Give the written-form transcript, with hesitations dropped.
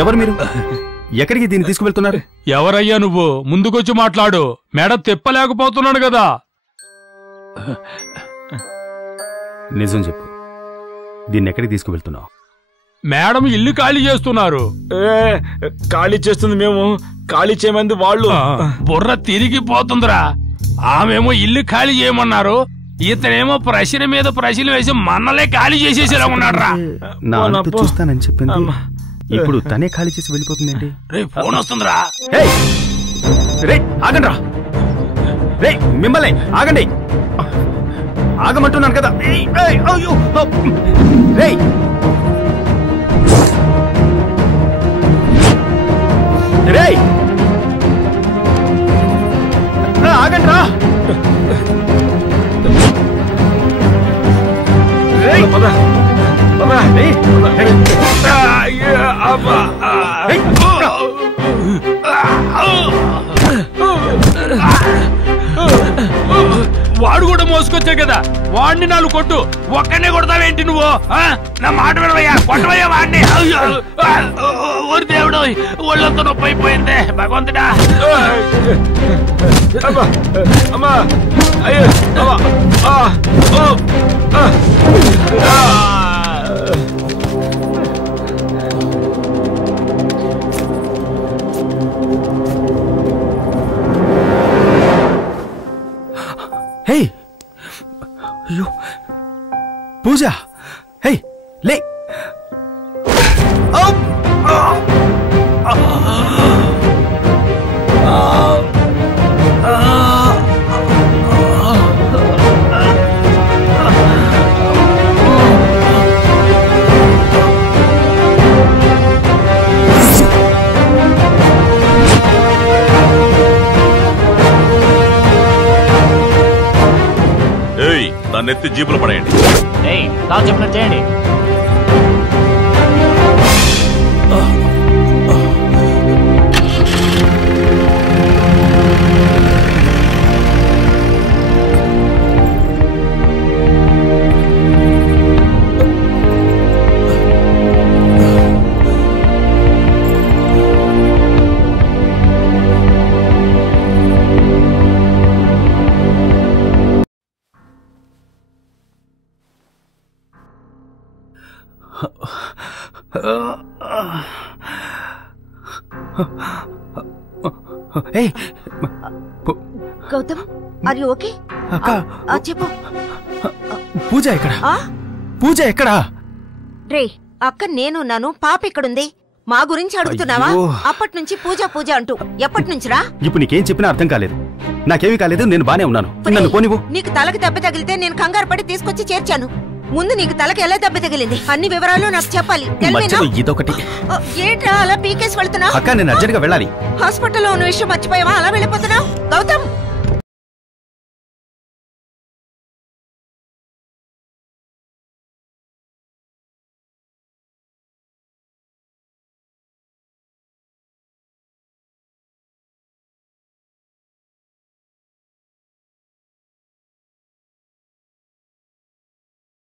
ఎవరు మీరు? ఎక్కడికి దీన్ని తీసుకువెళ్తున్నారు? ఎవరయ్యా నువ్వు? ముందుకొచ్చి మాట్లాడు. మేడ తిప్పలేకపోతున్నాడు కదా. నిజం చెప్పు, దీన్ని ఎక్కడికి తీసుకువెళ్తున్నావు? మేడం ఇల్లు ఖాళీ చేస్తున్నారు. ఖాళీ చేస్తుంది మేము, ఖాళీ చేయమంది వాళ్ళు. బుర్ర తిరిగిపోతుందిరా. ఆమెమో ఇల్లు ఖాళీ చేయమన్నారు, ఇతనేమో ప్రశ్న మీద ప్రశ్నలు వేసి మన్నలే ఖాళీ చేసేసేలా ఉన్నాడు రా. చూస్తానని చెప్పింది, ఇప్పుడు తనే ఖాళీ చేసి వెళ్ళిపోతుందండి. రే ఫోన్ వస్తుందిరా. ఆగండి రా. రే మిమ్మల్ని ఆగండి, ఆగమంటున్నాను కదా. రే రే ఆగండి రా. వాడు కూడా మోసుకొచ్చా కదా, వాడిని నాలుగు కొట్టు. ఒక్కనే కొడతావేంటి నువ్వు? నా మాట వినవయ్యా, కొట్టవయ్యా వాడిని. ఓరి దేవుడు, ఒళ్ళంతా నొప్పి అయిపోయింది. భగవంతుడా. హే అయ్యో పూజ, హే లే. నెత్తి జీపులు పడేయండి. చెప్పినట్టు చేయండి. Gautam, are you okay? చెప్పు. పూజ ఎక్కడా? పూజ ఎక్కడా? రే అక్క నేనున్నాను, పాప ఎక్కడుంది? మా గురించి అడుగుతున్నావా? అప్పటి నుంచి పూజ పూజ అంటూ ఎప్పటి నుంచిరా? ఇప్పుడు నీకేం చెప్పినా అర్థం కాలేదు. నాకేమీ కాలేదు, నేను బానే ఉన్నాను. నన్ను పోనివ్వు. నీకు తలకి దెబ్బ తగిలితే నేను కంగారు పడి తీసుకొచ్చి చేర్చాను. ముందు నీకు తలకి ఎలా దెబ్బ తగిలింది అన్ని వివరాలు నాకు చెప్పాలి. ఇదొకటి. ఏంట్రా అలా పీకేసి వెళ్తున్నావు? అక్క నేను అర్జెంట్ గా వెళ్ళాలి. హాస్పిటల్లో ఉన్న విషయం మర్చిపోయావా? అలా వెళ్ళిపోతున్నావు? గౌతమ్